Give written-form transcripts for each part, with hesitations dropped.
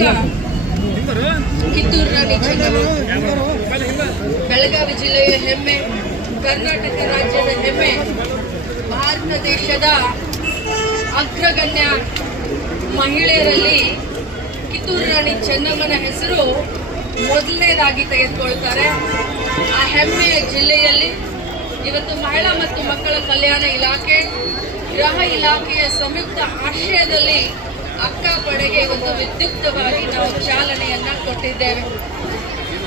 ಅಕ್ಕ ಕಿತ್ತೂರು ರಾಣಿ ಚೆನ್ನಮ್ಮ ಬೆಳಗಾವಿ ಜಿಲ್ಲೆಯ ಹೆಮ್ಮೆ, ಕರ್ನಾಟಕ ರಾಜ್ಯದ ಹೆಮ್ಮೆ, ಭಾರತ ದೇಶದ ಅಗ್ರಗಣ್ಯ ಮಹಿಳೆಯರಲ್ಲಿ ಕಿತ್ತೂರು ರಾಣಿ ಚೆನ್ನಮ್ಮನ ಹೆಸರು ಮೊದಲನೇದಾಗಿ ತೆಗೆದುಕೊಳ್ತಾರೆ. ಆ ಹೆಮ್ಮೆಯ ಜಿಲ್ಲೆಯಲ್ಲಿ ಇವತ್ತು ಮಹಿಳಾ ಮತ್ತು ಮಕ್ಕಳ ಕಲ್ಯಾಣ ಇಲಾಖೆ, ಗೃಹ ಇಲಾಖೆಯ ಸಂಯುಕ್ತ ಆಶ್ರಯದಲ್ಲಿ ಅಕ್ಕ ಪಡೆಗೆ ಒಂದು ವಿದ್ಯುಕ್ತವಾಗಿ ನಾವು ಚಾಲನೆಯನ್ನ ಕೊಟ್ಟಿದ್ದೇವೆ.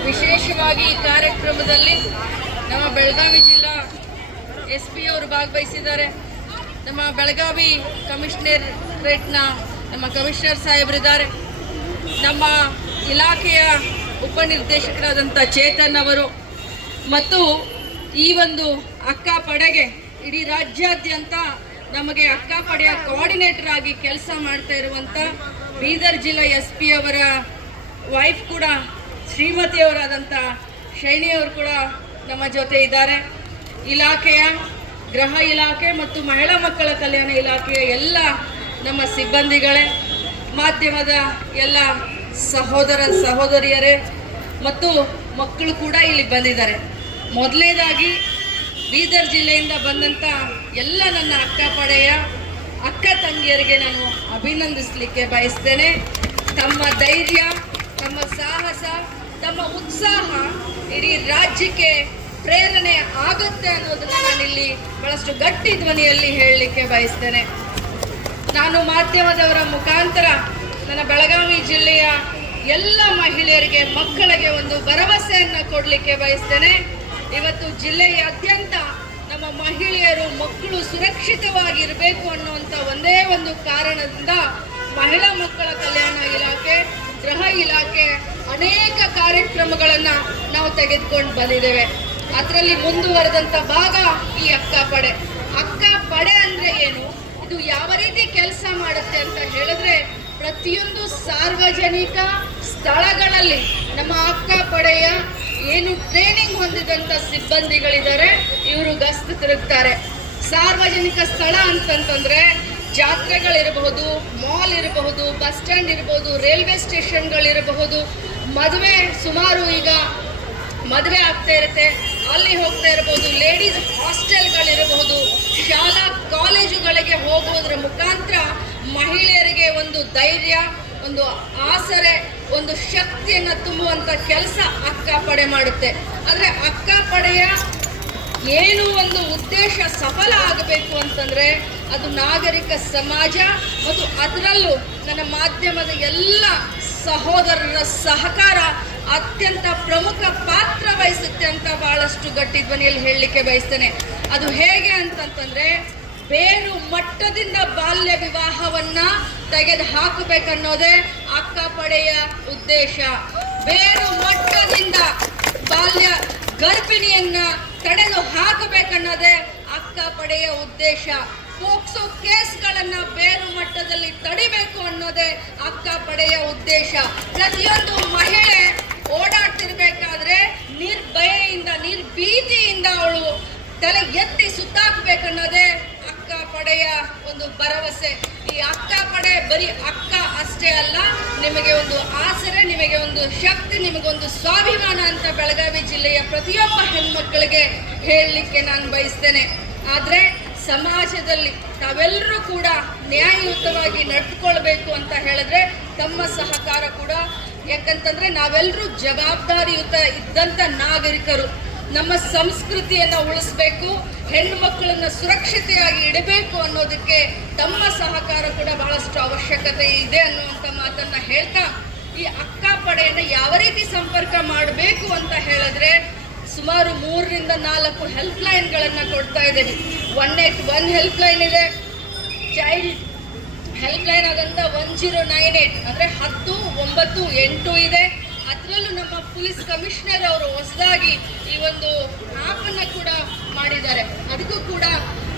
ವಿಶೇಷವಾಗಿ ಈ ಕಾರ್ಯಕ್ರಮದಲ್ಲಿ ನಮ್ಮ ಬೆಳಗಾವಿ ಜಿಲ್ಲಾ SP ಅವರು ಭಾಗವಹಿಸಿದ್ದಾರೆ. ನಮ್ಮ ಬೆಳಗಾವಿ ಕಮಿಷನರೇಟ್ನ ನಮ್ಮ ಕಮಿಷನರ್ ಸಾಹೇಬರಿದ್ದಾರೆ. ನಮ್ಮ ಇಲಾಖೆಯ ಉಪನಿರ್ದೇಶಕರಾದಂಥ ಚೇತನ್ ಅವರು ಮತ್ತು ಈ ಒಂದು ಅಕ್ಕ ಪಡೆಗೆ ಇಡೀ ರಾಜ್ಯಾದ್ಯಂತ ನಮಗೆ ಅಕ್ಕ ಪಡೆಯ ಕೋಆರ್ಡಿನೇಟರ್ ಆಗಿ ಕೆಲಸ ಮಾಡ್ತಾ ಇರುವಂಥ ಬೀದರ್ ಜಿಲ್ಲಾ SP ಅವರ ವೈಫ್ ಕೂಡ ಶ್ರೀಮತಿಯವರಾದಂಥ ಶೈನಿಯವರು ಕೂಡ ನಮ್ಮ ಜೊತೆ ಇದ್ದಾರೆ. ಇಲಾಖೆಯ ಗೃಹ ಇಲಾಖೆ ಮತ್ತು ಮಹಿಳಾ ಮಕ್ಕಳ ಕಲ್ಯಾಣ ಇಲಾಖೆಯ ಎಲ್ಲ ನಮ್ಮ ಸಿಬ್ಬಂದಿಗಳೇ, ಮಾಧ್ಯಮದ ಎಲ್ಲ ಸಹೋದರ ಸಹೋದರಿಯರೇ ಮತ್ತು ಮಕ್ಕಳು ಕೂಡ ಇಲ್ಲಿ ಬಂದಿದ್ದಾರೆ. ಮೊದಲನೇದಾಗಿ ಬೀದರ್ ಜಿಲ್ಲೆಯಿಂದ ಬಂದಂಥ ಎಲ್ಲ ನನ್ನ ಅಕ್ಕ ಪಡೆಯ ಅಕ್ಕ ತಂಗಿಯರಿಗೆ ನಾನು ಅಭಿನಂದಿಸಲಿಕ್ಕೆ ಬಯಸ್ತೇನೆ. ತಮ್ಮ ಧೈರ್ಯ, ತಮ್ಮ ಸಾಹಸ, ತಮ್ಮ ಉತ್ಸಾಹ ಇಡೀ ರಾಜ್ಯಕ್ಕೆ ಪ್ರೇರಣೆ ಆಗುತ್ತೆ ಅನ್ನೋದನ್ನು ನಾನಿಲ್ಲಿ ಬಹಳಷ್ಟು ಗಟ್ಟಿ ಧ್ವನಿಯಲ್ಲಿ ಹೇಳಲಿಕ್ಕೆ ಬಯಸ್ತೇನೆ. ನಾನು ಮಾಧ್ಯಮದವರ ಮುಖಾಂತರ ನನ್ನ ಬೆಳಗಾವಿ ಜಿಲ್ಲೆಯ ಎಲ್ಲ ಮಹಿಳೆಯರಿಗೆ, ಮಕ್ಕಳಿಗೆ ಒಂದು ಭರವಸೆಯನ್ನು ಕೊಡಲಿಕ್ಕೆ ಬಯಸ್ತೇನೆ. ಇವತ್ತು ಜಿಲ್ಲೆಯಾದ್ಯಂತ ನಮ್ಮ ಮಹಿಳೆಯರು, ಮಕ್ಕಳು ಸುರಕ್ಷಿತವಾಗಿರಬೇಕು ಅನ್ನುವಂಥ ಒಂದೇ ಒಂದು ಕಾರಣದಿಂದ ಮಹಿಳಾ ಮಕ್ಕಳ ಕಲ್ಯಾಣ ಇಲಾಖೆ, ಗೃಹ ಇಲಾಖೆ ಅನೇಕ ಕಾರ್ಯಕ್ರಮಗಳನ್ನು ನಾವು ತೆಗೆದುಕೊಂಡು ಬಂದಿದ್ದೇವೆ. ಅದರಲ್ಲಿ ಮುಂದುವರೆದಂಥ ಭಾಗ ಈ ಅಕ್ಕ ಪಡೆ. ಅಕ್ಕ ಪಡೆ ಅಂದರೆ ಏನು, ಇದು ಯಾವ ರೀತಿ ಕೆಲಸ ಮಾಡುತ್ತೆ ಅಂತ ಹೇಳಿದ್ರೆ, ಪ್ರತಿಯೊಂದು ಸಾರ್ವಜನಿಕ ಸ್ಥಳಗಳಲ್ಲಿ ನಮ್ಮ ಅಕ್ಕ ಪಡೆಯ ಏನು ಟ್ರೈನಿಂಗ್ ಹೊಂದಿದಂಥ ಸಿಬ್ಬಂದಿಗಳಿದ್ದಾರೆ, ಇವರು ಗಸ್ತು ತಿರುಗ್ತಾರೆ. ಸಾರ್ವಜನಿಕ ಸ್ಥಳ ಅಂತಂತಂದ್ರೆ ಜಾತ್ರೆಗಳಿರಬಹುದು, ಮಾಲ್ ಇರಬಹುದು, ಬಸ್ ಸ್ಟ್ಯಾಂಡ್ ಇರಬಹುದು, ರೈಲ್ವೆ ಸ್ಟೇಷನ್ಗಳಿರಬಹುದು, ಮದುವೆ, ಸುಮಾರು ಈಗ ಮದುವೆ ಆಗ್ತಾ ಇರುತ್ತೆ, ಅಲ್ಲಿ ಹೋಗ್ತಾ ಇರಬಹುದು, ಲೇಡೀಸ್ ಹಾಸ್ಟೆಲ್ಗಳಿರಬಹುದು, ಶಾಲಾ ಕಾಲೇಜುಗಳಿಗೆ ಹೋಗೋದ್ರ ಮುಖಾಂತರ ಮಹಿಳೆಯರಿಗೆ ಒಂದು ಧೈರ್ಯ, ಒಂದು ಆಸರೆ, ಒಂದು ಶಕ್ತಿಯನ್ನು ತುಂಬುವಂಥ ಕೆಲಸ ಅಕ್ಕ ಪಡೆ ಮಾಡುತ್ತೆ. ಆದರೆ ಅಕ್ಕ ಪಡೆಯ ಏನು ಒಂದು ಉದ್ದೇಶ ಸಫಲ ಆಗಬೇಕು ಅಂತಂದರೆ ಅದು ನಾಗರಿಕ ಸಮಾಜ ಮತ್ತು ಅದರಲ್ಲೂ ನನ್ನ ಮಾಧ್ಯಮದ ಎಲ್ಲ ಸಹೋದರರ ಸಹಕಾರ ಅತ್ಯಂತ ಪ್ರಮುಖ ಪಾತ್ರ ವಹಿಸುತ್ತೆ ಅಂತ ಬಹಳಷ್ಟು ಗಟ್ಟಿ ಧ್ವನಿಯಲ್ಲಿ ಹೇಳಲಿಕ್ಕೆ ಬಯಸ್ತೇನೆ. ಅದು ಹೇಗೆ ಅಂತಂತಂದ್ರೆ, ಬೇರು ಮಟ್ಟದಿಂದ ಬಾಲ್ಯ ವಿವಾಹವನ್ನ ತೆಗೆದು ಹಾಕಬೇಕನ್ನೋದೇ ಅಕ್ಕ ಪಡೆಯ ಉದ್ದೇಶ. ಬೇರು ಮಟ್ಟದಿಂದ ಬಾಲ್ಯ ಗರ್ಭಿಣಿಯನ್ನ ತಡೆದು ಹಾಕಬೇಕನ್ನೋದೇ ಅಕ್ಕ ಪಡೆಯ ಉದ್ದೇಶ. ಪೋಕ್ಸೋ ಕೇಸ್ಗಳನ್ನ ಬೇರು ಮಟ್ಟದಲ್ಲಿ ತಡಿಬೇಕು ಅನ್ನೋದೇ ಅಕ್ಕ ಪಡೆಯ ಉದ್ದೇಶ. ಪ್ರತಿಯೊಂದು ಮಹಿಳೆ ಓಡಾಡ್ತಿರ್ಬೇಕಾದ್ರೆ ನಿರ್ಭಯೆಯಿಂದ, ನಿರ್ಭೀತಿಯಿಂದ ಅವಳು ತಲೆ ಎತ್ತಿ ಸುತ್ತಾಕ್ಬೇಕನ್ನೋದೇ ಅಕ್ಕ ಪಡೆಯ ಒಂದು ಭರವಸೆ. ಈ ಅಕ್ಕ ಪಡೆ ಬರೀ ಅಕ್ಕ ಅಷ್ಟೇ ಅಲ್ಲ, ನಿಮಗೆ ಒಂದು ಆಸರೆ, ನಿಮಗೆ ಒಂದು ಶಕ್ತಿ, ನಿಮಗೊಂದು ಸ್ವಾಭಿಮಾನ ಅಂತ ಬೆಳಗಾವಿ ಜಿಲ್ಲೆಯ ಪ್ರತಿಯೊಬ್ಬ ಹೆಣ್ಮಕ್ಕಳಿಗೆ ಹೇಳಲಿಕ್ಕೆ ನಾನು ಬಯಸ್ತೇನೆ. ಆದರೆ ಸಮಾಜದಲ್ಲಿ ತಾವೆಲ್ಲರೂ ಕೂಡ ನ್ಯಾಯಯುತವಾಗಿ ನಡೆದುಕೊಳ್ಬೇಕು ಅಂತ ಹೇಳಿದ್ರೆ ತಮ್ಮ ಸಹಕಾರ ಕೂಡ, ಯಾಕಂತಂದ್ರೆ ನಾವೆಲ್ಲರೂ ಜವಾಬ್ದಾರಿಯುತ ಇದ್ದಂಥ ನಾಗರಿಕರು. ನಮ್ಮ ಸಂಸ್ಕೃತಿಯನ್ನು ಉಳಿಸ್ಬೇಕು, ಹೆಣ್ಣು ಮಕ್ಕಳನ್ನು ಸುರಕ್ಷತೆಯಾಗಿ ಇಡಬೇಕು ಅನ್ನೋದಕ್ಕೆ ತಮ್ಮ ಸಹಕಾರ ಕೂಡ ಬಹಳಷ್ಟು ಅವಶ್ಯಕತೆ ಇದೆ ಅನ್ನುವಂಥ ಮಾತನ್ನ ಹೇಳ್ತಾ, ಈ ಅಕ್ಕ ಪಡೆಯನ್ನು ಯಾವ ರೀತಿ ಸಂಪರ್ಕ ಮಾಡಬೇಕು ಅಂತ ಹೇಳಿದ್ರೆ, ಸುಮಾರು 3 ರಿಂದ 4 ಹೆಲ್ಪ್ ಲೈನ್ಗಳನ್ನು ಕೊಡ್ತಾ ಇದ್ದೇವೆ. 181 ಹೆಲ್ಪ್ ಲೈನ್ ಇದೆ, ಚೈಲ್ಡ್ ಹೆಲ್ಪ್ ಲೈನ್ ಆದಂಥ 1098 ಅಂದರೆ 1098 ಇದೆ. ಅದರಲ್ಲೂ ನಮ್ಮ ಪೊಲೀಸ್ ಕಮಿಷನರ್ ಅವರು ಹೊಸದಾಗಿ ಈ ಒಂದು ಆ್ಯಪ್ ಅನ್ನು ಕೂಡ ಮಾಡಿದ್ದಾರೆ. ಅದಕ್ಕೂ ಕೂಡ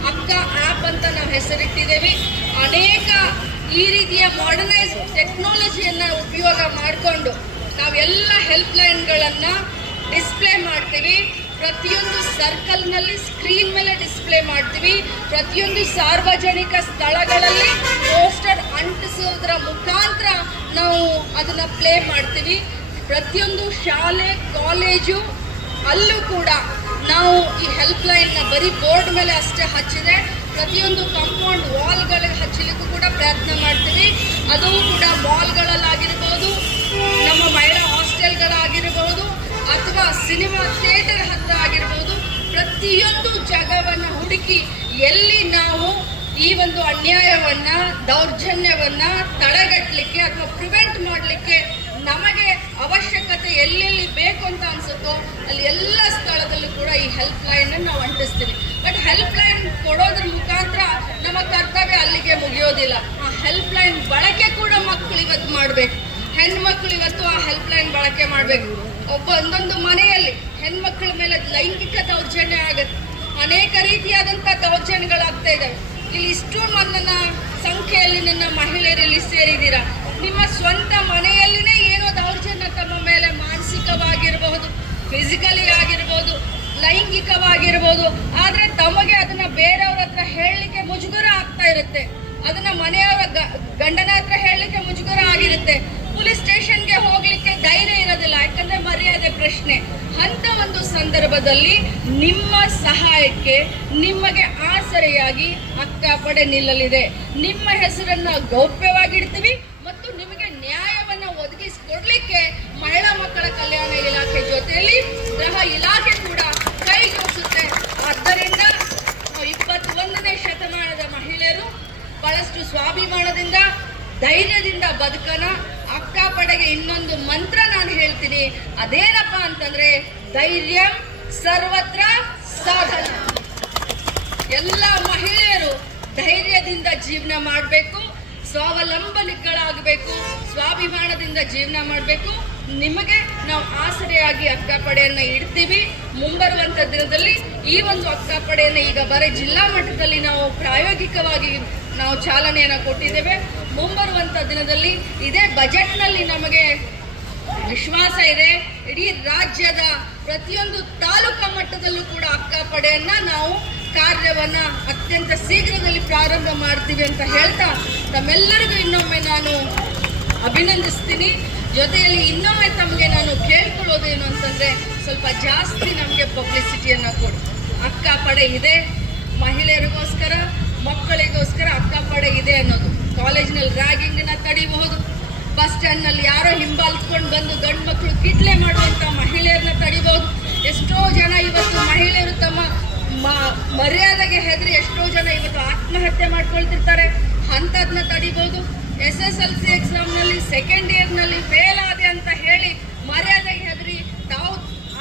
ಅಕ್ಕ ಆ್ಯಪ್ ಅಂತ ನಾವು ಹೆಸರಿಟ್ಟಿದ್ದೇವೆ. ಅನೇಕ ಈ ರೀತಿಯ ಮಾಡರ್ನೈಸ್ ಟೆಕ್ನಾಲಜಿಯನ್ನು ಉಪಯೋಗ ಮಾಡಿಕೊಂಡು ನಾವೆಲ್ಲ ಹೆಲ್ಪ್ ಲೈನ್ಗಳನ್ನು ಡಿಸ್ಪ್ಲೇ ಮಾಡ್ತೀವಿ. ಪ್ರತಿಯೊಂದು ಸರ್ಕಲ್ನಲ್ಲಿ ಸ್ಕ್ರೀನ್ ಮೇಲೆ ಡಿಸ್ಪ್ಲೇ ಮಾಡ್ತೀವಿ. ಪ್ರತಿಯೊಂದು ಸಾರ್ವಜನಿಕ ಸ್ಥಳಗಳಲ್ಲಿ ಪೋಸ್ಟರ್ ಅಂಟಿಸೋದ್ರ ಮುಖಾಂತರ ನಾವು ಅದನ್ನ ಪ್ಲೇ ಮಾಡ್ತೀವಿ. ಪ್ರತಿಯೊಂದು ಶಾಲೆ ಕಾಲೇಜು ಅಲ್ಲೂ ಕೂಡ ನಾವು ಈ ಹೆಲ್ಪ್ ಲೈನ್ನ ಬರೀ ಬೋರ್ಡ್ ಮೇಲೆ ಅಷ್ಟೇ ಹಚ್ಚಿದೆ, ಪ್ರತಿಯೊಂದು ಕಾಂಪೌಂಡ್ ವಾಲ್ಗಳಿಗೆ ಹಚ್ಚಲಿಕ್ಕೂ ಕೂಡ ಪ್ರಯತ್ನ ಮಾಡ್ತೀವಿ. ಅದು ಕೂಡ ಮಾಲ್ಗಳಲ್ಲಾಗಿರ್ಬೋದು, ನಮ್ಮ ಮಹಿಳಾ ಹಾಸ್ಟೆಲ್ಗಳಾಗಿರ್ಬೋದು, ಅಥವಾ ಸಿನಿಮಾ ಥಿಯೇಟರ್ ಹತ್ರ ಆಗಿರ್ಬೋದು, ಪ್ರತಿಯೊಂದು ಜಾಗವನ್ನು ಹುಡುಕಿ ಎಲ್ಲಿ ನಾವು ಈ ಒಂದು ಅನ್ಯಾಯವನ್ನ ದೌರ್ಜನ್ಯವನ್ನ ತಡೆಗಟ್ಟಲಿಕ್ಕೆ ಅಥವಾ ಪ್ರಿವೆಂಟ್ ಮಾಡಲಿಕ್ಕೆ ನಮಗೆ ಅವಶ್ಯಕತೆ ಎಲ್ಲೆಲ್ಲಿ ಬೇಕು ಅಂತ ಅನ್ಸುತ್ತೋ ಅಲ್ಲಿ ಎಲ್ಲ ಸ್ಥಳದಲ್ಲೂ ಕೂಡ ಈ ಹೆಲ್ಪ್ ಲೈನ್ ನಾವು ಅಂಟಿಸ್ತೀವಿ. ಬಟ್ ಹೆಲ್ಪ್ ಲೈನ್ ಕೊಡೋದ್ರ ಮುಖಾಂತರ ನಮ್ಮ ಕರ್ತವ್ಯ ಅಲ್ಲಿಗೆ ಮುಗಿಯೋದಿಲ್ಲ. ಆ ಹೆಲ್ಪ್ ಲೈನ್ ಬಳಕೆ ಕೂಡ ಮಕ್ಕಳು ಇವತ್ತು ಮಾಡಬೇಕು. ಹೆಣ್ಮಕ್ಳು ಇವತ್ತು ಆ ಹೆಲ್ಪ್ ಲೈನ್ ಬಳಕೆ ಮಾಡಬೇಕು. ಒಂದೊಂದು ಮನೆಯಲ್ಲಿ ಹೆಣ್ಮಕ್ಳ ಮೇಲೆ ಲೈಂಗಿಕ ದೌರ್ಜನ್ಯ ಆಗುತ್ತೆ, ಅನೇಕ ರೀತಿಯಾದಂಥ ದೌರ್ಜನ್ಯಗಳಾಗ್ತಾ ಇದ್ದಾವೆ. ಇಲ್ಲಿ ಇಷ್ಟು ನನ್ನ ಸಂಖ್ಯೆಯಲ್ಲಿ ನನ್ನ ಮಹಿಳೆಯರಲ್ಲಿ ಸೇರಿದ್ದೀರಾ. ನಿಮ್ಮ ಸ್ವಂತ ಮನೆಯಲ್ಲಿನೇ ಏನೋ ದೌರ್ಜನ್ಯ ತಮ್ಮ ಮೇಲೆ ಮಾನಸಿಕವಾಗಿರಬಹುದು, ಫಿಸಿಕಲಿ ಆಗಿರ್ಬೋದು, ಲೈಂಗಿಕವಾಗಿರ್ಬೋದು. ಆದ್ರೆ ತಮಗೆ ಅದನ್ನ ಬೇರೆಯವ್ರ ಹತ್ರ ಹೇಳಲಿಕ್ಕೆ ಮುಜುಗರ ಆಗ್ತಾ ಇರುತ್ತೆ, ಅದನ್ನ ಮನೆಯವರ ಗಂಡನ ಹತ್ರ ಹೇಳಲಿಕ್ಕೆ ಮುಜುಗರ ಆಗಿರುತ್ತೆ, ಪೊಲೀಸ್ ಸ್ಟೇಷನ್ಗೆ ಹೋಗ್ಲಿಕ್ಕೆ ಧೈರ್ಯ ಇರೋದಿಲ್ಲ, ಯಾಕಂದ್ರೆ ಮರ್ಯಾದೆ ಪ್ರಶ್ನೆ. ಅಂತ ಒಂದು ಸಂದರ್ಭದಲ್ಲಿ ನಿಮ್ಮ ಸಹಾಯಕ್ಕೆ ನಿಮಗೆ ಆಸರೆಯಾಗಿ ಅಕ್ಕಪಡೆ ನಿಲ್ಲಲಿದೆ. ನಿಮ್ಮ ಹೆಸರನ್ನ ಗೌಪ್ಯವಾಗಿಡ್ತೀವಿ ಮತ್ತು ನಿಮಗೆ ನ್ಯಾಯವನ್ನ ಒದಗಿಸಿಕೊಡ್ಲಿಕ್ಕೆ ಮಹಿಳಾ ಮಕ್ಕಳ ಕಲ್ಯಾಣ ಇಲಾಖೆ ಜೊತೆಯಲ್ಲಿ ಗೃಹ ಇಲಾಖೆ ಕೂಡ ಕೈ ಜೋಡಿಸುತ್ತೆ. ಆದ್ದರಿಂದ 21ನೇ ಶತಮಾನದ ಮಹಿಳೆಯರು ಬಹಳಷ್ಟು ಸ್ವಾಭಿಮಾನದಿಂದ ಧೈರ್ಯದಿಂದ ಬದುಕನ. ಅಕ್ಕಪಡೆಗೆ ಇನ್ನೊಂದು ಮಂತ್ರ ನಾನು ಹೇಳ್ತೀನಿ, ಅದೇನಪ್ಪ ಅಂತಂದ್ರೆ ಧೈರ್ಯ ಸರ್ವತ್ರ ಸಾಧನ. ಎಲ್ಲ ಮಹಿಳೆಯರು ಧೈರ್ಯದಿಂದ ಜೀವನ ಮಾಡಬೇಕು, ಸ್ವಾವಲಂಬನಿಗಳಾಗಬೇಕು, ಸ್ವಾಭಿಮಾನದಿಂದ ಜೀವನ ಮಾಡಬೇಕು. ನಿಮಗೆ ನಾವು ಆಸರೆಯಾಗಿ ಅಕ್ಕಪಡೆಯನ್ನ ಇಡ್ತೀವಿ. ಮುಂಬರುವಂತ ದಿನದಲ್ಲಿ ಈ ಒಂದು ಅಕ್ಕಪಡೆಯನ್ನ ಈಗ ಬರೀ ಜಿಲ್ಲಾ ಮಟ್ಟದಲ್ಲಿ ನಾವು ಪ್ರಾಯೋಗಿಕವಾಗಿ ನಾವು ಚಾಲನೆಯನ್ನ ಕೊಟ್ಟಿದ್ದೇವೆ. ಮುಂಬರುವಂತ ದಿನದಲ್ಲಿ ಇದೇ ಬಜೆಟ್ನಲ್ಲಿ ನಮಗೆ ವಿಶ್ವಾಸ ಇದೆ, ಇಡೀ ರಾಜ್ಯದ ಪ್ರತಿಯೊಂದು ತಾಲೂಕಾ ಮಟ್ಟದಲ್ಲೂ ಕೂಡ ಅಕ್ಕಪಡೆಯನ್ನ ನಾವು ಕಾರ್ಯವನ್ನ ಅತ್ಯಂತ ಶೀಘ್ರದಲ್ಲಿ ಪ್ರಾರಂಭ ಮಾಡ್ತೀವಿ ಅಂತ ಹೇಳ್ತಾ ತಮ್ಮೆಲ್ಲರಿಗೂ ಇನ್ನೊಮ್ಮೆ ನಾನು ಅಭಿನಂದಿಸ್ತೀನಿ. ಜೊತೆಯಲ್ಲಿ ಇನ್ನೊಮ್ಮೆ ತಮಗೆ ನಾನು ಕೇಳ್ಕೊಳ್ಳೋದೇನು ಅಂತಂದ್ರೆ ಸ್ವಲ್ಪ ಜಾಸ್ತಿ ನಮಗೆ ಪಬ್ಲಿಸಿಟಿಯನ್ನ ಕೊಡಿ. ಅಕ್ಕಪಡೆ ಇದೆ, ಮಹಿಳೆಯರಿಗೋಸ್ಕರ ಮಕ್ಕಳಿಗೋಸ್ಕರ ಅಕ್ಕಪಡೆ ಇದೆ ಅನ್ನೋದು. ಕಾಲೇಜಿನಲ್ಲಿ ರ್ಯಾಗಿಂಗ್ನ ತಡಿಬಹುದು, ಬಸ್ ಸ್ಟ್ಯಾಂಡ್ನಲ್ಲಿ ಯಾರೋ ಹಿಂಬಾಲಿಸ್ಕೊಂಡು ಬಂದು ಗಂಡು ಮಕ್ಕಳು ಕಿಟ್ಲೆ ಮಾಡುವಂಥ ಮಹಿಳೆಯರನ್ನ ತಡಿಬಹುದು. ಎಷ್ಟೋ ಜನ ಇವತ್ತು ಮಹಿಳೆಯರು ತಮ್ಮ ಮರ್ಯಾದೆಗೆ ಹೆದರಿ ಎಷ್ಟೋ ಜನ ಇವತ್ತು ಆತ್ಮಹತ್ಯೆ ಮಾಡ್ಕೊಳ್ತಿರ್ತಾರೆ, ಅಂಥದ್ನ ತಡಿಬಹುದು. SSLC ಎಕ್ಸಾಮ್ನಲ್ಲಿ ಸೆಕೆಂಡ್ ಇಯರ್ನಲ್ಲಿ ಫೇಲ್ ಆದೆ ಅಂತ ಹೇಳಿ ಮರ್ಯಾದೆಗೆ ಹೆದರಿ ತಾವು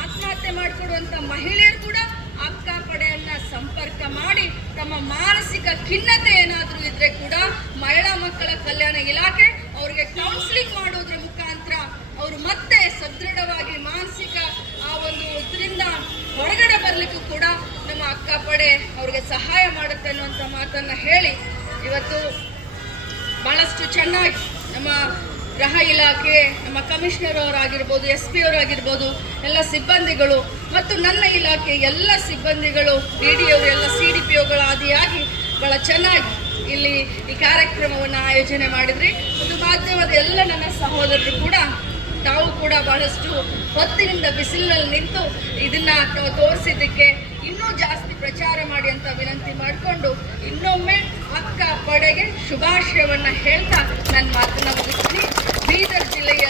ಆತ್ಮಹತ್ಯೆ ಮಾಡಿಕೊಡುವಂಥ ಮಹಿಳೆಯರು ಕೂಡ ಅಕ್ಕಪಡೆಯನ್ನ ಸಂಪರ್ಕ ಮಾಡಿ ತಮ್ಮ ಮಾನಸಿಕ ಖಿನ್ನತೆ ಏನಾದರೂ ಇದ್ರೆ ಕೂಡ ಮಹಿಳಾ ಮಕ್ಕಳ ಕಲ್ಯಾಣ ಇಲಾಖೆ ಅವರಿಗೆ ಕೌನ್ಸಿಲಿಂಗ್ ಮಾಡೋದ್ರ ಮುಖಾಂತರ ಅವರು ಮತ್ತೆ ಸದೃಢವಾಗಿ ಮಾನಸಿಕ ಆ ಒಂದು ಇದರಿಂದ ಹೊರಗಡೆ ಬರ್ಲಿಕ್ಕೂ ಕೂಡ ನಮ್ಮ ಅಕ್ಕಪಡೆ ಅವರಿಗೆ ಸಹಾಯ ಮಾಡುತ್ತೆ ಅನ್ನುವಂಥ ಮಾತನ್ನ ಹೇಳಿ ಇವತ್ತು ಬಹಳಷ್ಟು ಚೆನ್ನಾಗಿ ನಮ್ಮ ಗೃಹ ಇಲಾಖೆ, ನಮ್ಮ ಕಮಿಷನರ್ ಅವರಾಗಿರ್ಬೋದು, SP ಅವರಾಗಿರ್ಬೋದು, ಎಲ್ಲ ಸಿಬ್ಬಂದಿಗಳು ಮತ್ತು ನನ್ನ ಇಲಾಖೆ ಎಲ್ಲ ಸಿಬ್ಬಂದಿಗಳು, DDO ಎಲ್ಲ CDPOಗಳ ಆದಿಯಾಗಿ ಬಹಳ ಚೆನ್ನಾಗಿ ಇಲ್ಲಿ ಈ ಕಾರ್ಯಕ್ರಮವನ್ನು ಆಯೋಜನೆ ಮಾಡಿದ್ರಿ. ಒಂದು ಮಾಧ್ಯಮದ ಎಲ್ಲ ನನ್ನ ಸಹೋದರರು ಕೂಡ ತಾವು ಕೂಡ ಬಹಳಷ್ಟು ಹೊತ್ತಿನಿಂದ ಬಿಸಿಲಿನಲ್ಲಿ ನಿಂತು ಇದನ್ನ ತೋರಿಸಿದ್ದಕ್ಕೆ ಇನ್ನೂ ಜಾಸ್ತಿ ಪ್ರಚಾರ ಮಾಡಿ ಅಂತ ವಿನಂತಿ ಮಾಡಿಕೊಂಡು ಇನ್ನೊಮ್ಮೆ ಅಕ್ಕಪಡೆಗೆ ಶುಭಾಶಯವನ್ನ ಹೇಳ್ತಾ ನನ್ನ ಮಾತನ್ನ ಮುಗಿಸ್ತೀನಿ. ಬೀದರ್ ಜಿಲ್ಲೆಯ